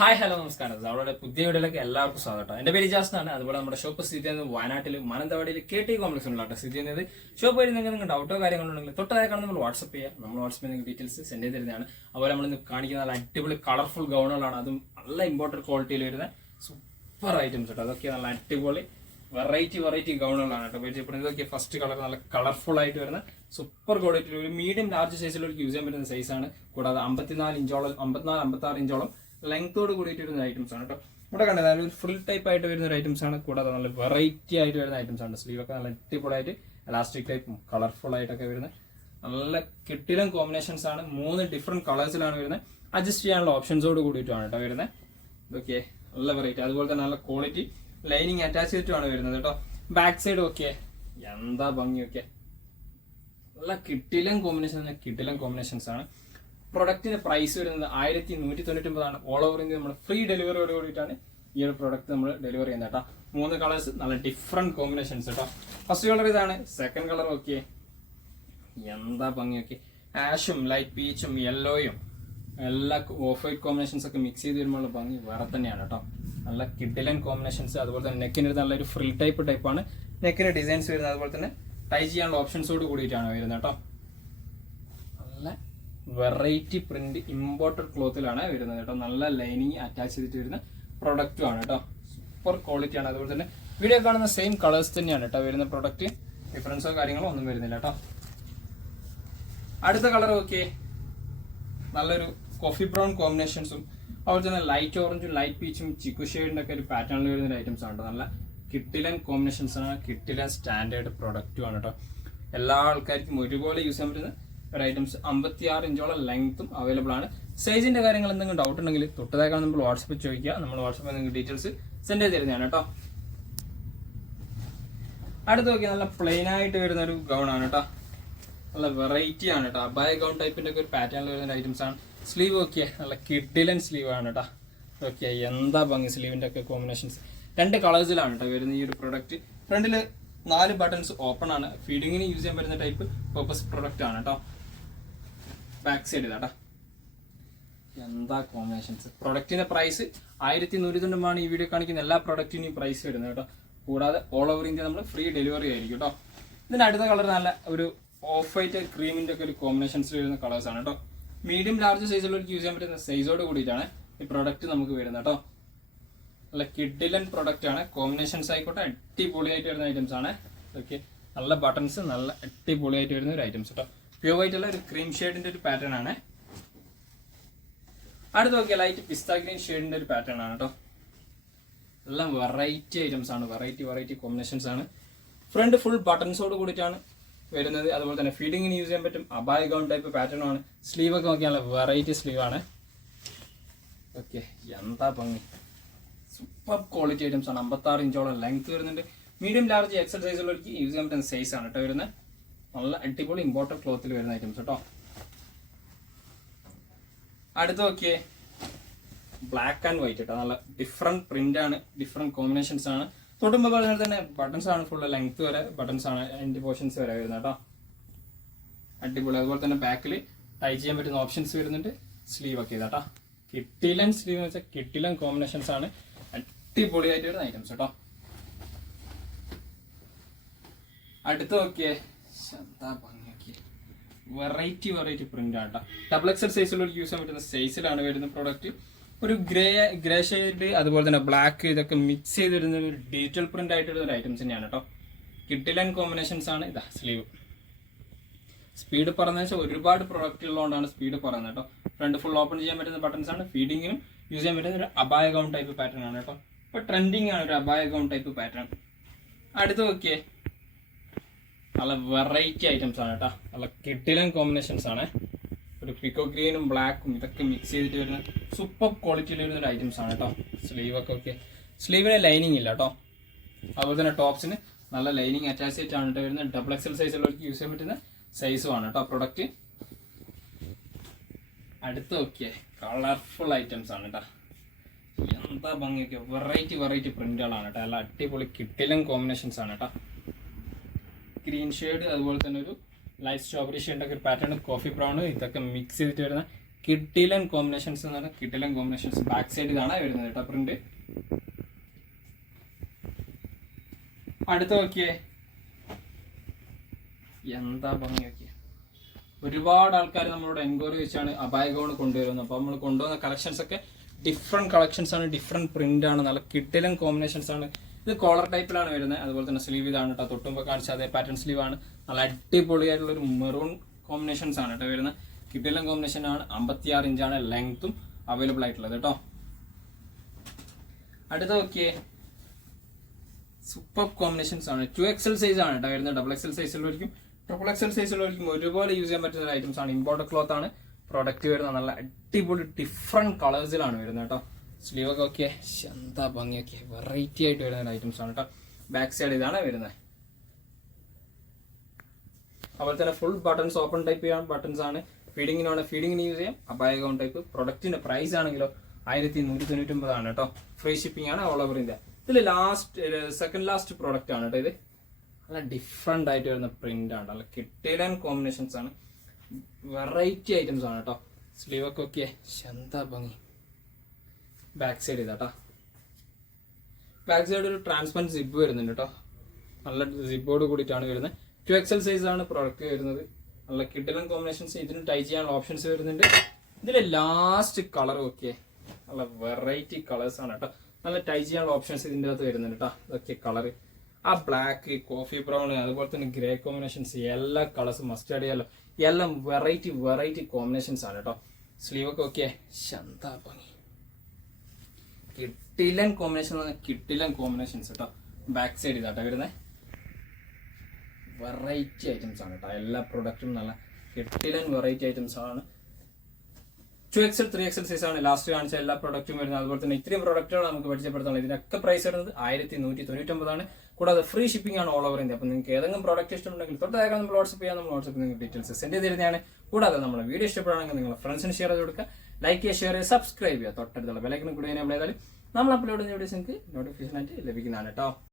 Hi hello നമസ്കാരം. നമ്മുടെ പുതിയ വീഡിയോയിലേക്ക് എല്ലാവർക്കും സ്വാഗതം. എന്റെ പേര് ജാസ്നാണ്. അതുപോലെ നമ്മുടെ ഷോപ്പ് സ്ഥിതി ചെയ്യുന്നത് വയനാട്ടിൽ മാനന്തവാടിയിൽ KT കോംപ്ലക്സിലാണ് സ്ഥിതി ചെയ്യുന്നത്. ഷോപ്പ് വഴി നിങ്ങൾക്ക് ഡൗട്ടോ കാര്യങ്ങളുണ്ടെങ്കിൽ തൊട്ടതായി കാണുന്ന നമ്മൾ വാട്സ്ആപ്പ് ചെയ്യുക. നമ്മൾ വാട്സ്ആപ്പിൽ നിങ്ങൾക്ക് ഡീറ്റെയിൽസ് സെൻഡ് ചെയ്ത് തരുന്നതാണ്. അതുപോലെ നമ്മൾ കാണിക്കുന്ന നല്ല അടിപൊളി കളർഫുൾ ഗൗണുകളാണ്. അതും നല്ല ഇമ്പോർട്ടൻറ്റ് ക്വാളിറ്റിയിൽ വരുന്ന സൂപ്പർ ഐറ്റംസ് കേട്ടോ. അതൊക്കെ നല്ല അടിപൊളി വെറൈറ്റി ഗൗണുകളാണ് കേട്ടോ. പരിചയപ്പെടുന്നത് ഇതൊക്കെ ഫസ്റ്റ് കളർ നല്ല കളർഫുൾ ആയിട്ട് വരുന്ന സൂപ്പർ ക്വാളിറ്റി ഒരു മീഡിയം ലാർജ് സൈസിലേക്ക് യൂസ് ചെയ്യാൻ പറ്റുന്ന സൈസാണ്. കൂടാതെ 54 ഇഞ്ചോളം ലെങ്ത്തോട് കൂടിയിട്ട് വരുന്ന ഐറ്റംസ് ആണ് കേട്ടോ. ഇവിടെ കണ്ടത് ഒരു ഫുൾ ടൈപ്പ് ആയിട്ട് വരുന്ന ഒരു ഐറ്റംസ് ആണ്. കൂടാതെ നല്ല വെറൈറ്റി ആയിട്ട് വരുന്ന ഐറ്റംസ് ആണ്. സ്ലീവ് ഒക്കെ നല്ല അടിപൊളിയായിട്ട് എലാസ്റ്റിക് ടൈപ്പും കളർഫുൾ ആയിട്ടൊക്കെ വരുന്ന നല്ല കിട്ടിലും കോമ്പിനേഷൻസ് ആണ്. 3 ഡിഫറെന്റ് കളേഴ്സിലാണ് വരുന്നത്. അഡ്ജസ്റ്റ് ചെയ്യാനുള്ള ഓപ്ഷൻസോട് കൂടിയിട്ടാണ് കേട്ടോ വരുന്നത്. ഇതൊക്കെ നല്ല വെറൈറ്റി. അതുപോലെ തന്നെ നല്ല ക്വാളിറ്റി ലൈനിങ് അറ്റാച്ച് ചെയ്തിട്ടാണ് വരുന്നത് കേട്ടോ. ബാക്ക് സൈഡ് ഒക്കെ എന്താ ഭംഗിയൊക്കെ നല്ല കിട്ടിലും കോമ്പിനേഷൻസ് ആണ്. പ്രൊഡക്റ്റിന്റെ പ്രൈസ് വരുന്നത് 1199 ആണ്. ഓൾ ഓവർ ഇന്ത്യ നമ്മൾ ഫ്രീ ഡെലിവറിയോട് കൂടിയിട്ടാണ് ഈ ഒരു പ്രൊഡക്റ്റ് നമ്മൾ ഡെലിവറി ചെയ്യുന്നത് കേട്ടോ. 3 കളേഴ്സ് നല്ല ഡിഫറെന്റ് കോമ്പിനേഷൻസ് കേട്ടോ. ഫസ്റ്റ് കളർ ഇതാണ്. സെക്കൻഡ് കളർ ഓക്കെ എന്താ ഭംഗിയൊക്കെ ആഷും ലൈറ്റ് പീച്ചും യെല്ലോയും എല്ലാ ഓഫ് വൈറ്റ് കോമ്പിനേഷൻസ് ഒക്കെ മിക്സ് ചെയ്ത് വരുമ്പോൾ ഭംഗി വേറെ തന്നെയാണ് കേട്ടോ. നല്ല കിഡിലൻ കോമ്പിനേഷൻസ്. അതുപോലെ തന്നെ നെക്കിന് നല്ലൊരു ഫ്രിൽ ടൈപ്പാണ് നെക്കിന് ഡിസൈൻസ് വരുന്നത്. അതുപോലെ തന്നെ ടൈ ചെയ്യാനുള്ള ഓപ്ഷൻസോട് കൂടിയിട്ടാണ് വരുന്നത് കേട്ടോ. നല്ല വെറൈറ്റി പ്രിന്റ് ഇമ്പോർട്ടഡ് ക്ലോത്തിലാണ് വരുന്നത് കേട്ടോ. നല്ല ലൈനിങ് അറ്റാച്ച് ചെയ്തിട്ട് വരുന്ന പ്രൊഡക്റ്റും ആണ് കേട്ടോ. സൂപ്പർ ക്വാളിറ്റി ആണ്. അതുപോലെ തന്നെ വീഡിയോ കാണുന്ന സെയിം കളേഴ്സ് തന്നെയാണ് കേട്ടോ വരുന്ന പ്രൊഡക്റ്റ്. ഡിഫറൻസോ കാര്യങ്ങളോ ഒന്നും വരുന്നില്ല കേട്ടോ. അടുത്ത കളർ ഓക്കെ നല്ലൊരു കോഫി ബ്രൗൺ കോമ്പിനേഷൻസും അതുപോലെ തന്നെ ലൈറ്റ് ഓറഞ്ചും ലൈറ്റ് പീച്ചും ചിക്കു ഷെയ്ഡിന്റെ ഒക്കെ ഒരു പാറ്റേണിൽ വരുന്ന ഐറ്റംസ് ആണ്. നല്ല കിട്ടിലൻ കോമ്പിനേഷൻസ് ആണ്. കിട്ടിലൻ സ്റ്റാൻഡേർഡ് പ്രൊഡക്റ്റും ആണ് കേട്ടോ. എല്ലാ ആൾക്കാർക്കും ഒരുപോലെ യൂസ് ചെയ്യാൻ പറ്റുന്ന ഒരു ഐറ്റംസ്. 56 ഇഞ്ചോളം ലെങ്ത്തും അവൈലബിൾ ആണ്. സൈസിന്റെ കാര്യങ്ങൾ എന്തെങ്കിലും ഡൗട്ട് ഉണ്ടെങ്കിൽ തൊട്ടതായി കാണുന്ന നമ്മൾ വാട്സപ്പിൽ ചോദിക്കുക. നമ്മൾ വാട്സപ്പിൽ നിങ്ങൾക്ക് ഡീറ്റെയിൽസ് സെൻഡ് ചെയ്ത് തരുന്നതാണ് കേട്ടോ. അടുത്ത് നോക്കി നല്ല പ്ലെയിൻ ആയിട്ട് വരുന്ന ഒരു ഗൗൺ ആണ് കേട്ടോ. നല്ല വെറൈറ്റി ആണ് കേട്ടോ. അബായ ഗൗൺ ടൈപ്പിന്റെ ഒക്കെ ഒരു പാറ്റേണിൽ വരുന്ന ഐറ്റംസ് ആണ്. സ്ലീവ് ഓക്കെ നല്ല കിഡിലൻ സ്ലീവ് ആണ് കേട്ടോ. ഓക്കെ എന്താ ഭംഗി സ്ലീവിന്റെ ഒക്കെ കോമ്പിനേഷൻസ്. 2 കളേഴ്സിലാണ് കേട്ടോ വരുന്ന ഈ ഒരു പ്രൊഡക്റ്റ്. ഫ്രണ്ടില് 4 ബട്ടൺസ് ഓപ്പൺ ആണ്. ഫീഡിങ്ങിന് യൂസ് ചെയ്യാൻ പറ്റുന്ന ടൈപ്പ് പർപ്പസ് പ്രൊഡക്റ്റ് ആണ് കേട്ടോ. ബാക്ക് സൈഡ് ഇതാട്ടോ. എന്താ കോമ്പിനേഷൻസ്. പ്രൊഡക്റ്റിന്റെ പ്രൈസ് 1199 ആണ് ഈ വീഡിയോ കാണിക്കുന്ന എല്ലാ പ്രൊഡക്റ്റിനും പ്രൈസ് വരുന്നത് കേട്ടോ. കൂടാതെ ഓൾ ഓവർ ഇന്ത്യ നമ്മൾ ഫ്രീ ഡെലിവറി ആയിരിക്കും കേട്ടോ. ഇതിന്റെ അടുത്ത കളർ നല്ല ഒരു ഓഫ് വൈറ്റ് ക്രീമിന്റെ ഒക്കെ ഒരു കോമ്പിനേഷൻസ് വരുന്ന കളേഴ്സ് ആണ് കേട്ടോ. മീഡിയം ലാർജ് സൈസിലേക്ക് യൂസ് ചെയ്യാൻ പറ്റുന്ന സൈസോട് കൂടിയിട്ടാണ് ഈ പ്രൊഡക്റ്റ് നമുക്ക് വരുന്നത് കേട്ടോ. നല്ല കിഡിലൻ പ്രൊഡക്റ്റ് ആണ്. കോമ്പിനേഷൻസ് ആയിക്കോട്ടെ അടിപൊളിയായിട്ട് വരുന്ന ഐറ്റംസ് ആണ്. ഓക്കെ നല്ല ബട്ടൺസ് നല്ല അടിപൊളിയായിട്ട് വരുന്ന ഒരു ഐറ്റംസ് കേട്ടോ. പ്യൂർ വൈറ്റ് ഉള്ള ഒരു ക്രീം ഷെയ്ഡിന്റെ ഒരു പാറ്റേൺ ആണ്. അടുത്ത് നോക്കിയാൽ ലൈറ്റ് പിസ്ത ഗ്രീൻ ഷെയ്ഡിന്റെ ഒരു പാറ്റേൺ ആണ് കേട്ടോ. എല്ലാം വെറൈറ്റി ഐറ്റംസ് ആണ്. വെറൈറ്റി കോമ്പിനേഷൻസ് ആണ്. ഫ്രണ്ട് ഫുൾ ബട്ടൺസോട് കൂടിയിട്ടാണ് വരുന്നത്. അതുപോലെ തന്നെ ഫീഡിങ്ങിന് യൂസ് ചെയ്യാൻ പറ്റും. അബായ ഗൗൺ ടൈപ്പ് പാറ്റേൺ ആണ്. സ്ലീവ് ഒക്കെ നോക്കിയാൽ വെറൈറ്റി സ്ലീവ് ആണ്. ഓക്കെ എന്താ ഭംഗി സൂപ്പർ ക്വാളിറ്റി ഐറ്റംസ് ആണ്. 56 ഇഞ്ചോളം ലെങ്ത് വരുന്നുണ്ട്. മീഡിയം ലാർജ് എക്സൽ സൈസുള്ളവർക്ക് യൂസ് ചെയ്യാൻ പറ്റുന്ന സൈസ് ആണ് കേട്ടോ വരുന്നത്. നല്ല അടിപൊളി ഇമ്പോർട്ടൻറ്റ് ക്ലോത്തിൽ വരുന്ന ഐറ്റംസ് കേട്ടോ. അടുത്ത് നോക്കിയേ ബ്ലാക്ക് ആൻഡ് വൈറ്റ് കേട്ടോ. നല്ല ഡിഫറെന്റ് പ്രിന്റ് ആണ്. ഡിഫറെന്റ് കോമ്പിനേഷൻസ് ആണ്. തൊട്ടുമ്പോൾ പറഞ്ഞാൽ തന്നെ ബട്ടൺസ് ആണ്. ഫുൾ ലെങ്ത് വരെ ബട്ടൺസ് ആണ്. എൻഡ് പോർഷൻസ് വരെ വരുന്നത് കേട്ടോ. അടിപൊളി. അതുപോലെ തന്നെ ബാക്കിൽ ടൈ ചെയ്യാൻ പറ്റുന്ന ഓപ്ഷൻസ് വരുന്നുണ്ട്. സ്ലീവ് ഒക്കെ ഇതാട്ടോ. കിട്ടിലൻ സ്ലീവ് എന്ന് വെച്ചാൽ കിട്ടിലൻ കോമ്പിനേഷൻസ് ആണ്. അടിപൊളിയായിട്ട് വരുന്ന ഐറ്റംസ് കേട്ടോ. അടുത്ത് നോക്കിയേ വെറൈറ്റി പ്രിന്റ് ആണ് കേട്ടോ. ഡബിൾ എക്സൽ സൈസിലുള്ള യൂസ് ചെയ്യാൻ പറ്റുന്ന സൈസിലാണ് വരുന്ന പ്രോഡക്റ്റ്. ഒരു ഗ്രേ ഷെയ്ഡ് അതുപോലെ തന്നെ ബ്ലാക്ക് ഇതൊക്കെ മിക്സ് ചെയ്ത് വരുന്ന ഒരു ഡിജിറ്റൽ പ്രിന്റ് ആയിട്ട് വരുന്ന ഒരു ഐറ്റംസ് തന്നെയാണ് കേട്ടോ. കിഡിലൻ കോമ്പിനേഷൻസ് ആണ്. ഇതാ സ്ലീവ്. സ്പീഡ് പറയുന്നത് വെച്ചാൽ ഒരുപാട് പ്രൊഡക്റ്റ് ഉള്ളതുകൊണ്ടാണ് സ്പീഡ് പറയുന്നത് കേട്ടോ. ഫ്രണ്ട് ഫുൾ ഓപ്പൺ ചെയ്യാൻ പറ്റുന്ന ബട്ടൺസ് ആണ്. ഫീഡിങ്ങിനും യൂസ് ചെയ്യാൻ പറ്റുന്ന ഒരു അബായ ഗൗൺ ടൈപ്പ് പാറ്റേൺ ആണ് കേട്ടോ. ഇപ്പൊ ട്രെൻഡിങ് ആണ് ഒരു അബായ ഗൗൺ ടൈപ്പ് പാറ്റേൺ. അടുത്ത് നോക്കിയേ നല്ല വെറൈറ്റി ഐറ്റംസ് ആണ് കേട്ടോ. നല്ല കിഡിലൻ കോമ്പിനേഷൻസ് ആണ്. ഒരു പിക്കോ ഗ്രീനും ബ്ലാക്കും ഇതൊക്കെ മിക്സ് ചെയ്തിട്ട് വരുന്ന സൂപ്പർ ക്വാളിറ്റിയിൽ വരുന്ന ഐറ്റംസ് ആണ് കേട്ടോ. സ്ലീവ് ഒക്കെ സ്ലീവിന് ലൈനിങ് ഇല്ല കേട്ടോ. അതുപോലെ തന്നെ ടോപ്സിന് നല്ല ലൈനിങ് അറ്റാച്ച് ചെയ്തിട്ടാണ് കേട്ടോ വരുന്നത്. ഡബിൾ എക്സൽ സൈസുള്ളവർക്ക് യൂസ് ചെയ്യാൻ പറ്റുന്ന സൈസും ആണ് കേട്ടോ പ്രൊഡക്റ്റ്. അടുത്ത് നോക്കിയേ കളർഫുൾ ഐറ്റംസ് ആണ് കേട്ടോ. എന്താ ഭംഗിയൊക്കെ വെറൈറ്റി പ്രിന്റുകളാണ് കേട്ടോ. നല്ല അടിപൊളി കിഡിലൻ കോമ്പിനേഷൻസ് ആണ് കേട്ടോ. ഗ്രീൻ ഷെയ്ഡ് അതുപോലെ തന്നെ ഒരു ലൈറ്റ് സ്ട്രോബെറി ഷെയ്ഡിന്റെ ഒക്കെ ഒരു പാറ്റേൺ കോഫി ബ്രൗൺ ഇതൊക്കെ മിക്സ് ചെയ്തിട്ട് വരുന്ന കിഡിലൻ കോമ്പിനേഷൻസ് എന്നാണ്. കിഡിലൻ കോമ്പിനേഷൻസ്. ബാക്ക് സൈഡ് ഇതാണ് വരുന്നത് കേട്ടോ പ്രിന്റ്. അടുത്ത നോക്കിയേ, എന്താ ഭംഗി നോക്കിയേ. ഒരുപാട് ആൾക്കാർ നമ്മളോട് എൻക്വയറി വെച്ചാണ് അബായ ഗൗൺ കൊണ്ടുവരുന്നത്. അപ്പോൾ നമ്മൾ കൊണ്ടുവന്ന കളക്ഷൻസ് ഒക്കെ ഡിഫറെന്റ് കളക്ഷൻസ് ആണ്, ഡിഫറെന്റ് പ്രിന്റ് ആണ്, നല്ല കിഡിലൻ കോമ്പിനേഷൻസ് ആണ്. ഇത് കോളർ ടൈപ്പിലാണ് വരുന്നത്. അതുപോലെ തന്നെ സ്ലീവ് ഇതാണ് കേട്ടോ, തൊട്ടുമ്പോൾ കാണിച്ച അതേ പാറ്റേൺ സ്ലീവ് ആണ്. നല്ല അടിപൊളിയായിട്ടുള്ള ഒരു മെറൂൺ കോമ്പിനേഷൻസ് ആണ് കേട്ടോ വരുന്നത്. കിഡിലൻ കോമ്പിനേഷൻ ആണ്. 56 ഇഞ്ചാണ് ലെങ്ത്തും അവൈലബിൾ ആയിട്ടുള്ളത് കേട്ടോ. അടുത്ത നോക്കിയേ, സൂപ്പർ കോമ്പിനേഷൻസ് ആണ്. 2XL സൈസ് ആണ് കേട്ടോ വരുന്നത്. XXL സൈസിലുള്ളവർക്കും XXL സൈസിലുള്ളവർക്കും ഒരുപോലെ യൂസ് ചെയ്യാൻ പറ്റുന്ന ഐറ്റംസ് ആണ്. ഇമ്പോർട്ടഡ് ക്ലോത്ത് ആണ് പ്രോഡക്റ്റ് വരുന്നത്. നല്ല അടിപൊളി ഡിഫറെന്റ് കളേഴ്സിലാണ് വരുന്നത് കേട്ടോ. സ്ലീവ് ഒക്കെ ഓക്കെ, എന്താ ഭംഗിയൊക്കെ, വെറൈറ്റി ആയിട്ട് വരുന്ന ഐറ്റംസ് ആണ് കേട്ടോ. ബാക്ക് സൈഡ് ഇതാണ് വരുന്നത്. അതുപോലെ തന്നെ ഫുൾ ബട്ടൺസ്, ഓപ്പൺ ടൈപ്പ് ചെയ്യാൻ ബട്ടൺസ് ആണ്. ഫീഡിങ്ങിന് യൂസ് ചെയ്യാം. അബായ ഗൗൺ ടൈപ്പ്. പ്രൊഡക്റ്റിന്റെ പ്രൈസ് ആണെങ്കിലോ 1199 ആണ് കേട്ടോ. ഫ്രീ ഷിപ്പിംഗ് ആണ് ഓൾ ഓവർ ഇന്ത്യ. ഇതിൽ സെക്കൻഡ് ലാസ്റ്റ് പ്രോഡക്റ്റ് ആണ് കേട്ടോ. ഇത് നല്ല ഡിഫറെന്റ് ആയിട്ട് വരുന്ന പ്രിന്റ് ആണ്. നല്ല കിഡിലൻ കോമ്പിനേഷൻസ് ആണ്. വെറൈറ്റി ഐറ്റംസ് ആണ് കേട്ടോ. സ്ലീവ് ഒക്കെ ഓക്കെ, എന്താ ഭംഗി. ബാക്ക് സൈഡ് ഇതാട്ടോ. ബാക്ക് സൈഡ് ഒരു ട്രാൻസ്പെറന്റ് സിബ് വരുന്നുണ്ട് കേട്ടോ. നല്ല സിബോട് കൂടിയിട്ടാണ് വരുന്നത്. 2XL സൈസ് ആണ് പ്രോഡക്റ്റ് വരുന്നത്. നല്ല കിഡിലൻ കോമ്പിനേഷൻസ്. ഇതിന് ടൈ ചെയ്യാനുള്ള ഓപ്ഷൻസ് വരുന്നുണ്ട്. ഇതിൽ ലാസ്റ്റ് കളർ ഓക്കെ, നല്ല വെറൈറ്റി കളേഴ്സ് ആണ് കേട്ടോ. നല്ല ടൈ ചെയ്യാനുള്ള ഓപ്ഷൻസ് ഇതിൻ്റെ അകത്ത് വരുന്നുണ്ട് കേട്ടോ. ഇതൊക്കെ കളർ, ആ ബ്ലാക്ക്, കോഫി ബ്രൗൺ, അതുപോലെ തന്നെ ഗ്രേ കോമ്പിനേഷൻസ്, എല്ലാ കളേഴ്സും മസ്റ്റ് ആഡ് ചെയ്യാലോ. എല്ലാം വെറൈറ്റി കോമ്പിനേഷൻസ് ആണ് കേട്ടോ. സ്ലീവ് ഒക്കെ ഓക്കെ, എന്താ ഭംഗി. കിഡിലൻ കോമ്പിനേഷൻസ് കേട്ടോ. ബാക്ക് സൈഡ് ഇതാട്ടോ വരുന്നത്. വെറൈറ്റി ഐറ്റംസ് ആണ് കേട്ടോ. എല്ലാ പ്രൊഡക്റ്റും നല്ല കിഡിലൻ വെറൈറ്റി ഐറ്റംസ് ആണ്. 2XL 3XL സൈസ് ആണ് ലാസ്റ്റ് കാണിച്ച എല്ലാ പ്രൊഡക്റ്റും വരുന്നത്. അതുപോലെ തന്നെ ഇത്രയും പ്രൊഡക്റ്റുകൾ നമുക്ക് പരിചയപ്പെടുത്താനുള്ളത്. ഇതിനൊക്കെ പ്രൈസ് വരുന്നത് 1199 ആണ്. കൂടാതെ ഫ്രീ ഷിപ്പിംഗ് ആണ് ഓൾ ഓവർ ഇന്ത്യ. അപ്പോൾ നിങ്ങൾക്ക് ഏതെങ്കിലും പ്രോഡക്റ്റ് ഇഷ്ടമുണ്ടെങ്കിൽ തൊട്ടേക്കാൻ നമ്മൾ വാട്സ്ആപ്പ് ചെയ്യാം. നമ്മൾ വാട്സ്ആപ്പിൽ നിങ്ങൾക്ക് ഡീറ്റെയിൽസ് സെൻഡ് ചെയ്ത് തരുന്നതാണ്. കൂടാതെ നമ്മുടെ വീഡിയോ ഇഷ്ടപ്പെടുകയാണെങ്കിൽ നിങ്ങൾ ഫ്രണ്ട്സിന് ഷെയർ ചെയ്ത് കൊടുക്കുക. ലൈക്ക് ചെയ്യുക, ഷെയർ ചെയ്യുക, സബ്സ്ക്രൈബ് ചെയ്യുക. തൊട്ടടുത്തുള്ള ബെലൈക്കനും കൂടി എനേബിൾ ചെയ്താൽ നമ്മൾ അപ്ലോഡ് ചെയ്യുന്ന വീഡിയോസ് നിങ്ങൾക്ക് നോട്ടിഫിക്കേഷൻ ആയിട്ട് ലഭിക്കുന്നതാണ് കേട്ടോ.